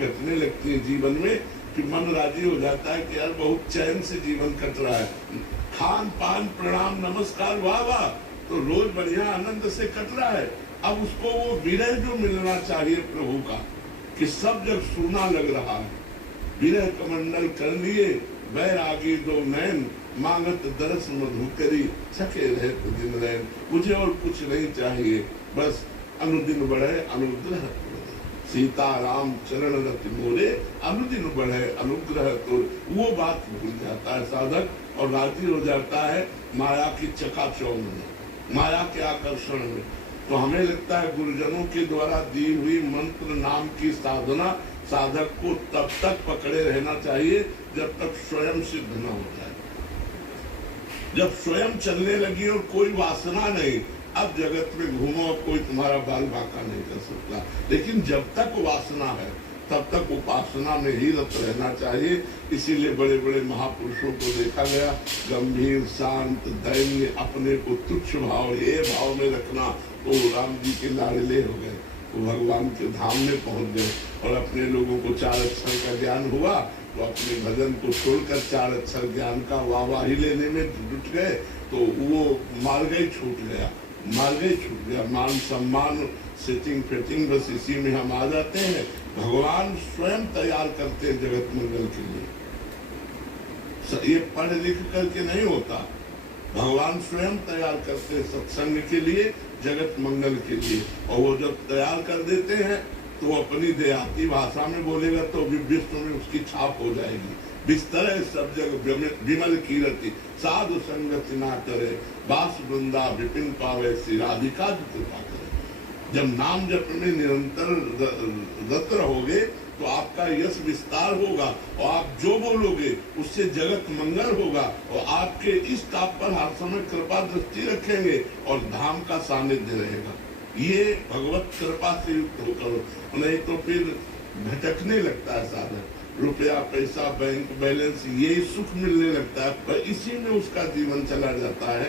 घटने लगती है जीवन में कि मन राजी हो जाता है कि यार बहुत चैन से जीवन कट रहा है, खान पान प्रणाम नमस्कार वाह वाह, तो रोज बढ़िया आनंद से कट रहा है। अब उसको वो विरह जो मिलना चाहिए प्रभु का, कि सब जग सूना लग रहा है, विरह कमंडल कर लिए बैरागी दो नैन, मांगत दरस मधुकरी छके रहे तो दिन रैन। मुझे और कुछ नहीं चाहिए, बस अनुदिन बढ़े अनुग्रह सीता राम चरण रति मोरे, अनुदिन बढ़े अनुग्रह तोर। वो बात भूल जाता है साधक और राजी हो जाता है माया की चकाचौंध में, माया के आकर्षण में। तो हमें लगता है गुरुजनों के द्वारा दी हुई मंत्र नाम की साधना साधक को तब तक पकड़े रहना चाहिए जब तक स्वयं सिद्ध न हो जाए। जब स्वयं चलने लगी और कोई वासना नहीं, अब जगत में घूमो, कोई तुम्हारा बाल बांका नहीं कर सकता। लेकिन जब तक वासना है तब तक उपासना में ही रत रहना चाहिए। इसीलिए बड़े बड़े महापुरुषों को देखा गया, गंभीर शांत दैन्य, अपने को तुच्छ भाव ये भाव में रखना। तो राम जी के लाडले हो गए, वो भगवान के धाम में पहुंच गए और अपने लोगों को 4 अक्षर का ज्ञान हुआ तो अपने भजन को छोड़कर 4 अक्षर ज्ञान का वाहवाही लेने में जुट गए। तो वो मार्ग ही छूट गया, मार्ग ही छूट गया। मान सम्मान सेटिंग फेटिंग बस इसी में हम आ जाते हैं। भगवान स्वयं तैयार करते हैं जगत मंगल के लिए, ये पढ़ लिख करके नहीं होता। भगवान स्वयं तैयार करते हैं सत्संग के लिए, जगत मंगल के लिए। और वो जब तैयार कर देते हैं तो अपनी देहाती भाषा में बोलेगा तो विश्व में उसकी छाप हो जाएगी। बिस्तर सब जग विमल कीरति, साधु संगति ना करे, बास वृंदा विपिन पावे, श्री राधिका कृपा करे। जब नाम जप में निरंतर रत रहोगे तो आपका यश विस्तार होगा और आप जो बोलोगे उससे जगत मंगल होगा और आपके इस ताप पर हर समय कृपा दृष्टि रखेंगे और धाम का सानिध्य रहेगा। ये भगवत कृपा से युक्त होकर, नहीं तो फिर भटकने लगता है साधक। रुपया पैसा बैंक बैलेंस ये सुख मिलने लगता है पर इसी में उसका जीवन चला जाता है।